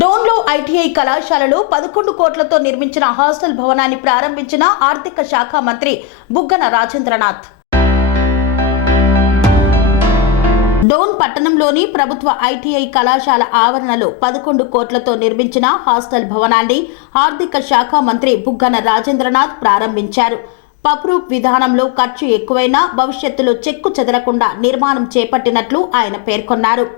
డోన్లో ITI కళాశాలలో 11 కోట్లతో నిర్మించిన హాస్టల్ భవనాన్ని ప్రారంభించిన ఆర్థిక శాఖ మంత్రి బుగ్గన రాజేంద్రనాథ్. డోన్ పట్టణంలోని ప్రభుత్వ ఐటీఐ కళాశాల ఆవరణలో 11 కోట్లతో నిర్మించిన హాస్టల్ భవనాన్ని ఆర్థిక శాఖ మంత్రి బుగ్గన రాజేంద్రనాథ్ ప్రారంభించారు. పప్రూప్ విధానంలో ఖర్చు ఎక్కువైనా భవిష్యత్తులో చెక్కు చెదరకుండా నిర్మాణం చేపట్టినట్లు ఆయన పేర్కొన్నారు.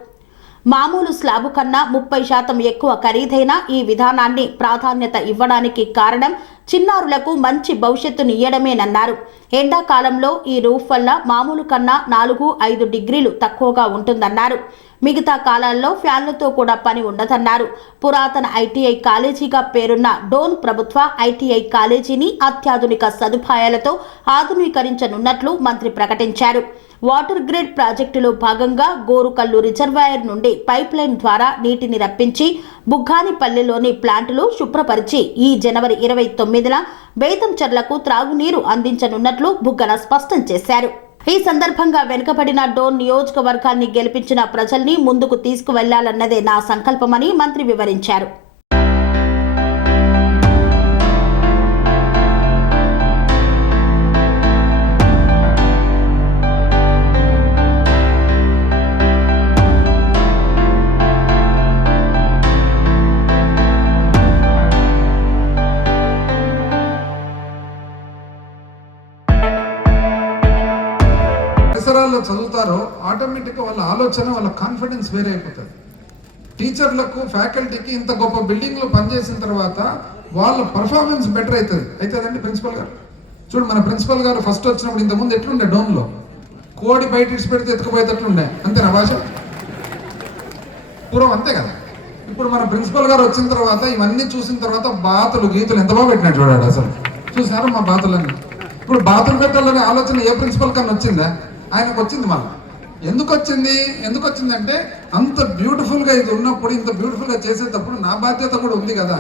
మామూలు స్లాబు కన్నా 30% ఎక్కువ ఖరీదైన ఈ విధానాన్ని ప్రాధాన్యత ఇవ్వడానికి కారణం చిన్నారులకు మంచి భవిష్యత్తునియ్యడమేనన్నారు. ఎండాకాలంలో ఈ రూఫ్ వల్ల మామూలు కన్నా 4-5 డిగ్రీలు తక్కువగా ఉంటుందన్నారు. మిగతా కాలాల్లో ఫ్యాన్లతో కూడా పని ఉండదన్నారు. పురాతన ఐటీఐ కాలేజీగా పేరున్న డోన్ ప్రభుత్వ ఐటీఐ కాలేజీని అత్యాధునిక సదుపాయాలతో ఆధునీకరించనున్నట్లు మంత్రి ప్రకటించారు. వాటర్ గ్రిడ్ ప్రాజెక్టులో భాగంగా గోరుకల్లు రిజర్వాయర్ నుండి పైప్ లైన్ ద్వారా నీటిని రప్పించి బుగ్గానిపల్లెలోని ప్లాంటులు శుభ్రపరిచి ఈ జనవరి 29న బేతంచెర్లకు త్రాగునీరు అందించనున్నట్లు బుగ్గన స్పష్టం చేశారు. ఈ సందర్భంగా వెనుకబడిన డోన్ నియోజకవర్గాన్ని గెలిపించిన ప్రజల్ని ముందుకు తీసుకువెళ్లాలన్నదే నా సంకల్పమని మంత్రి వివరించారు. పరిసరాల్లో చదువుతారో ఆటోమేటిక్గా వాళ్ళ ఆలోచన, వాళ్ళ కాన్ఫిడెన్స్ వేరే అయిపోతుంది. టీచర్లకు, ఫ్యాకల్టీకి ఇంత గొప్ప బిల్డింగ్లో పనిచేసిన తర్వాత వాళ్ళ పర్ఫార్మెన్స్ బెటర్ అవుతుందండి. ప్రిన్సిపల్ గారు చూడు, మన ప్రిన్సిపల్ గారు ఫస్ట్ వచ్చినప్పుడు ఇంతకుముందు ఎట్లుండే డోన్లో కోడి బయట ఇడిచి పెడితే ఎత్తుకుపోయేటట్లుండే, అంతేనా భాష? పూర్వం అంతే కదా. ఇప్పుడు మన ప్రిన్సిపల్ గారు వచ్చిన తర్వాత ఇవన్నీ చూసిన తర్వాత బాతులు గీతులు ఎంత బాగా పెట్టినట్టు చూడాడు. అసలు చూసారు మా బాతులన్నీ. ఇప్పుడు బాతులు పెట్టాలనే ఆలోచన ఏ ప్రిన్సిపల్ కన్నా వచ్చిందా? ఆయనకు వచ్చింది. మళ్ళీ ఎందుకు వచ్చిందంటే అంత బ్యూటిఫుల్గా ఇది ఉన్నప్పుడు, ఇంత బ్యూటిఫుల్గా చేసేటప్పుడు నా బాధ్యత కూడా ఉంది కదా.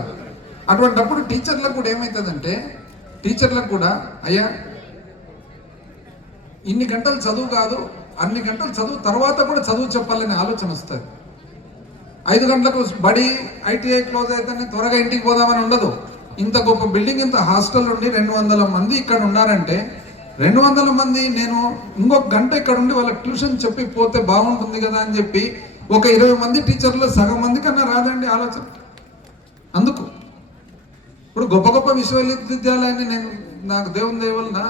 అటువంటిప్పుడు టీచర్లకు కూడా ఏమవుతుందంటే, టీచర్లకు కూడా అయ్యా ఇన్ని గంటలు చదువు కాదు, అన్ని గంటలు చదువు తర్వాత కూడా చదువు చెప్పాలనే ఆలోచన వస్తుంది. 5 గంటలకు బడి ఐటీఐ క్లోజ్ అయితేనే త్వరగా ఇంటికి పోదామని ఉండదు. ఇంత గొప్ప బిల్డింగ్, ఇంత హాస్టల్ ఉండి 200 మంది ఇక్కడ ఉన్నారంటే 200 మంది నేను ఇంకొక గంట ఇక్కడ ఉండి వాళ్ళకి ట్యూషన్ చెప్పి పోతే బాగుంటుంది కదా అని చెప్పి ఒక 20 మంది టీచర్లు సగం మంది కన్నా రాదండి ఆలోచన. అందుకు ఇప్పుడు గొప్ప గొప్ప విశ్వవిద్యాలయాన్ని నేను నాకు దేవుని దయ వలన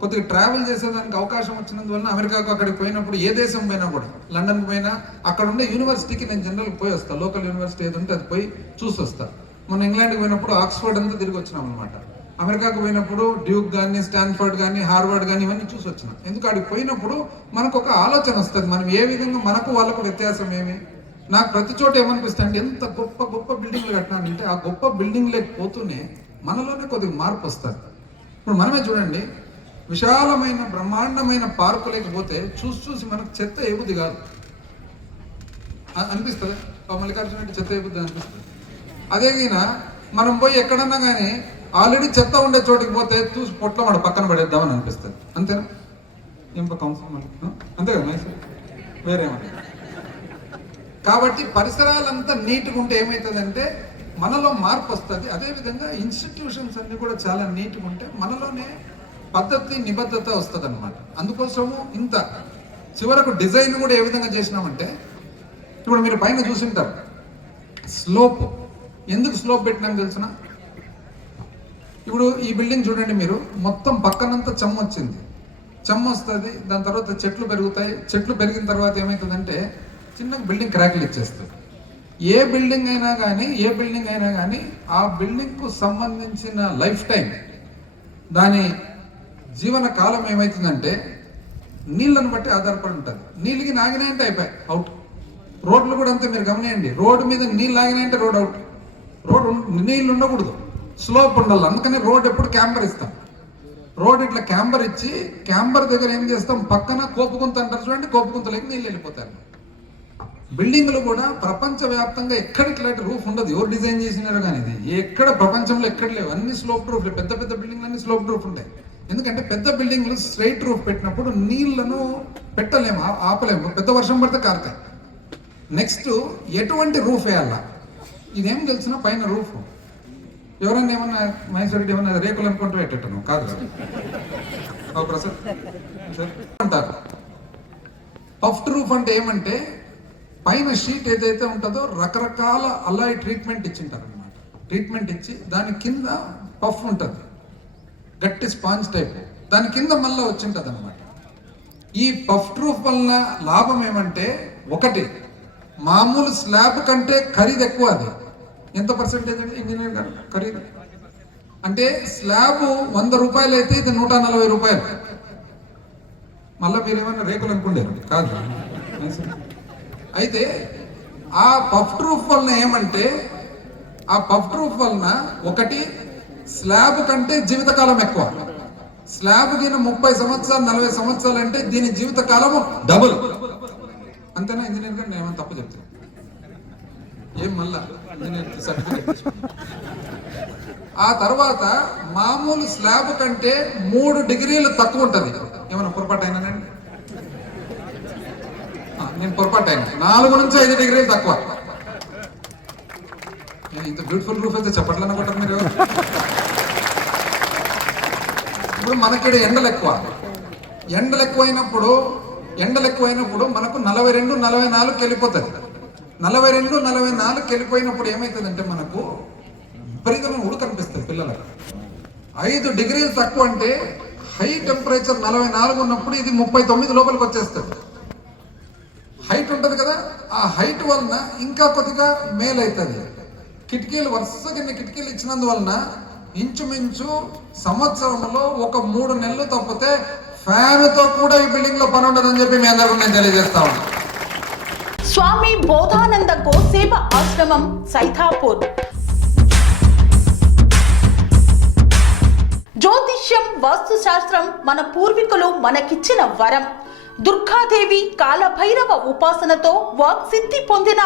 కొద్దిగా ట్రావెల్ చేసేదానికి అవకాశం వచ్చినందువలన అమెరికాకు అక్కడికి పోయినప్పుడు ఏ దేశం పోయినా కూడా, లండన్కి పోయినా అక్కడ ఉండే యూనివర్సిటీకి నేను జనరల్గా పోయి వస్తాను. లోకల్ యూనివర్సిటీ ఏది ఉంటే అది పోయి చూసి వస్తాను. మొన్న ఇంగ్లాండ్కి పోయినప్పుడు ఆక్స్ఫర్డ్ అంతా తిరిగి వచ్చినాం అనమాట. అమెరికాకు పోయినప్పుడు డ్యూక్ కానీ, స్టాన్ఫర్డ్ కానీ, హార్వర్డ్ కానీ ఇవన్నీ చూసి వచ్చినాం. ఎందుకు అక్కడికి పోయినప్పుడు మనకు ఒక ఆలోచన వస్తుంది, మనం ఏ విధంగా మనకు వాళ్ళకు వ్యత్యాసం ఏమి. నాకు ప్రతి చోట ఏమనిపిస్తుంది అంటే ఎంత గొప్ప గొప్ప బిల్డింగ్లు కట్టినానంటే ఆ గొప్ప బిల్డింగ్ లేకపోతూనే మనలోనే కొద్దిగా మార్పు వస్తుంది. ఇప్పుడు మనమే చూడండి, విశాలమైన బ్రహ్మాండమైన పార్కు లేకపోతే చూసి మనకు చెత్త ఏబుద్ది కాదు అనిపిస్తుంది. మల్లికార్జున చెత్త ఏబుద్ది అనిపిస్తుంది. అదేగినా మనం పోయి ఎక్కడన్నా కానీ ఆల్రెడీ చెత్త ఉండే చోటికి పోతే చూసి పొట్ల వాడు పక్కన పడేద్దామని అనిపిస్తుంది. అంతేనా? ఏం కౌన్సిల్ అంతే కదా, వేరేమన్నా. కాబట్టి పరిసరాలంతా నీట్గా ఉంటే ఏమవుతుందంటే మనలో మార్పు వస్తుంది. అదేవిధంగా ఇన్స్టిట్యూషన్స్ అన్ని కూడా చాలా నీట్గా ఉంటే మనలోనే పద్ధతి, నిబద్ధత వస్తుంది అనమాట. అందుకోసము ఇంత చివరకు డిజైన్ కూడా ఏ విధంగా చేసినామంటే, ఇప్పుడు మీరు పైన చూసింటారు స్లోప్. ఎందుకు స్లోప్ పెట్టినాక తెలుసునా? ఇప్పుడు ఈ బిల్డింగ్ చూడండి మీరు, మొత్తం పక్కనంతా చెమ్మ వచ్చింది. చెమ్మ వస్తుంది, దాని తర్వాత చెట్లు పెరుగుతాయి. చెట్లు పెరిగిన తర్వాత ఏమవుతుందంటే చిన్న బిల్డింగ్ క్రాక్లు ఇచ్చేస్తుంది. ఏ బిల్డింగ్ అయినా కానీ ఆ బిల్డింగ్కు సంబంధించిన లైఫ్ టైం, దాని జీవన కాలం ఏమవుతుందంటే నీళ్ళను బట్టి ఆధారపడి ఉంటుంది. నీళ్ళకి నాగినాయంటే అయిపోయి అవుట్. రోడ్లు కూడా అంతే, మీరు గమనియండి. రోడ్డు మీద నీళ్ళు ఆగినాయంటే రోడ్ అవుట్. రోడ్ నీళ్ళు ఉండకూడదు, స్లోప్ ఉండాలి. అందుకని రోడ్ ఎప్పుడు క్యాంబర్ ఇస్తాం. రోడ్ ఇట్లా క్యాంబర్ ఇచ్చి క్యాంబర్ దగ్గర ఏం చేస్తాం, పక్కన కోపుకుంత అంటారు చూడండి, కోపుకుంతలోకి నీళ్ళు వెళ్ళిపోతారు. బిల్డింగ్లు కూడా ప్రపంచవ్యాప్తంగా ఎక్కడ ఇట్లాంటి రూఫ్ ఉండదు. ఎవరు డిజైన్ చేసినారో కానీ ఇది ఎక్కడ ప్రపంచంలో ఎక్కడ లేవు. అన్ని స్లోప్ రూఫ్, పెద్ద పెద్ద బిల్డింగ్లు అన్ని స్లోప్ రూఫ్ ఉంటాయి. ఎందుకంటే పెద్ద బిల్డింగ్లు స్ట్రైట్ రూఫ్ పెట్టినప్పుడు నీళ్లను పెట్టలేము, ఆపలేము. పెద్ద వర్షం పడితే కారుతాయి. నెక్స్ట్ ఎటువంటి రూఫ్ వేయాలా? ఇదేం తెలిసిన పైన రూఫ్. ఎవరన్నా ఏమన్నా మహేశ్వరెడ్డి ఏమన్నా రేకులు అనుకుంటూ పెట్టేటను కాదు కదా. ప్రసాద్ అంటారు పఫ్డ్ రూఫ్ అంటే ఏమంటే పైన షీట్ ఏదైతే ఉంటుందో రకరకాల అల్లాయి ట్రీట్మెంట్ ఇచ్చింటారు అనమాట. ట్రీట్మెంట్ ఇచ్చి దాని కింద పఫ్ ఉంటుంది, గట్టి స్పాంజ్ టైప్, దాని కింద మళ్ళీ వచ్చింటుంది అనమాట. ఈ పఫ్డ్ రూఫ్ వలన లాభం ఏమంటే ఒకటి, మామూలు స్లాబ్ కంటే ఖరీదు ఎక్కువ. అది ఎంత పర్సెంటేజ్ అండి ఇంజనీర్ గారు ఖరీదు అంటే? స్లాబ్ 100 రూపాయలు అయితే ఇది 140 రూపాయలు. మళ్ళీ మీరు ఏమైనా రేకులు అనుకుంటారు కాదు. అయితే ఆ పఫ్డ్ రూఫ్ వలన ఏమంటే, ఆ పఫ్డ్ రూఫ్ వలన ఒకటి స్లాబ్ కంటే జీవితకాలం ఎక్కువ. స్లాబ్ కింద 30 సంవత్సరాలు 40 సంవత్సరాలు అంటే దీని జీవితకాలము డబుల్. అంతేనా ఇంజనీర్ గారు? నేను ఏమైనా తప్పు చెప్తాను? ఏం మళ్ళా ఇంజనీర్ సర్టిఫికేట్. ఆ తర్వాత మామూలు స్లాబ్ కంటే 3 డిగ్రీలు తక్కువ ఉంటుంది. ఏమైనా పొరపాటు అయినానండి? నేను పొరపాటు అయినా 4 నుంచి 5 డిగ్రీలు తక్కువ. నేను ఇంత బ్యూటిఫుల్ రూఫ్ అయితే చెప్పట్లే అనుకుంటారు మీరు. ఇప్పుడు మనకి ఎండలు ఎక్కువైనప్పుడు మనకు 42, 44 వెళ్ళిపోతుంది. 42, 44 వెళ్ళిపోయినప్పుడు ఏమవుతుందంటే మనకు విపరీతమైన ఉడుకు కనిపిస్తుంది పిల్లలకు. 5 డిగ్రీలు తక్కువ అంటే హై టెంపరేచర్ 44 ఉన్నప్పుడు ఇది 39 లోపలికి వచ్చేస్తుంది. హైట్ ఉంటుంది కదా, ఆ హైట్ వలన ఇంకా కొద్దిగా మేలవుతుంది. కిటికీలు వరుసగా కిటికీలు ఇచ్చినందువలన ఇంచుమించు సంవత్సరంలో ఒక 3 నెలలు తప్పితే ఫ్యాన్తో కూడా ఈ బిల్డింగ్ లో పని ఉండదని చెప్పి మీ అందరికీ నేను తెలియజేస్తా ఉన్నాను. స్వామి బోధానంద గోసేవ ఆశ్రమం సైథాపూర్. జ్యోతిష్యం, వాస్తుశాస్త్రం మన పూర్వీకులు మనకిచ్చిన వరం. దుర్గాదేవి, కాలభైరవ ఉపాసనతో వాక్సిద్ధి పొందిన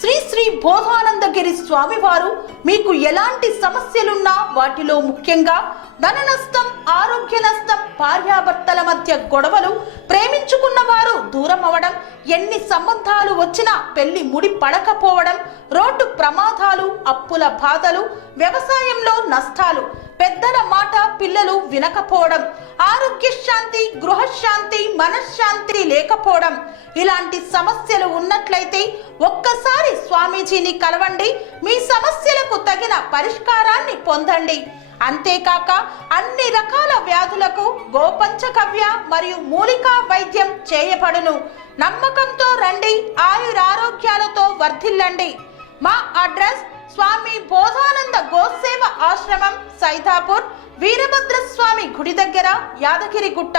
శ్రీ శ్రీ బోధానందగిరి స్వామివారు మీకు ఎలాంటి సమస్యలున్నా, వాటిలో ముఖ్యంగా ధన నష్టం, ఆరోగ్య నష్టం, భార్యాభర్తల మధ్య గొడవలు, ప్రేమించుకున్న వారు దూరం అవడం, ఎన్ని సంబంధాలు వచ్చినా పెళ్లి ముడి పడకపోవడం, రోడ్డు ప్రమాదాలు, అప్పుల బాధలు, వ్యవసాయంలో నష్టాలు, పెద్దల మాట పిల్లలు వినకపోవడం, ఆరోగ్య శాంతి, గృహశాంతి, మనశ్శాంతి లేకపోవడం, ఇలాంటి సమస్యలు ఉన్నట్లయితే ఒక్కసారి స్వామీజీని కలవండి. మీ సమస్యలకు తగిన పరిష్కారాన్ని పొందండి. అంతేకాక అన్ని రకాల వ్యాధులకు గోపంచకవ్య మరియు మూలికా వైద్యం చేయబడును. నమ్మకంతో రండి, ఆయురారోగ్యాలతో వర్ధిల్లండి. మా అడ్రస్ స్వామి బోధానంద గోసేవ ఆశ్రమం సైథాపూర్, వీరభద్రస్వామి గుడి దగ్గర, యాదగిరిగుట్ట.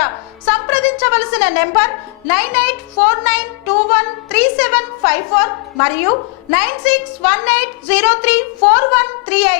సంప్రదించవలసిన నెంబర్ 9849213754 మరియు 9618034138.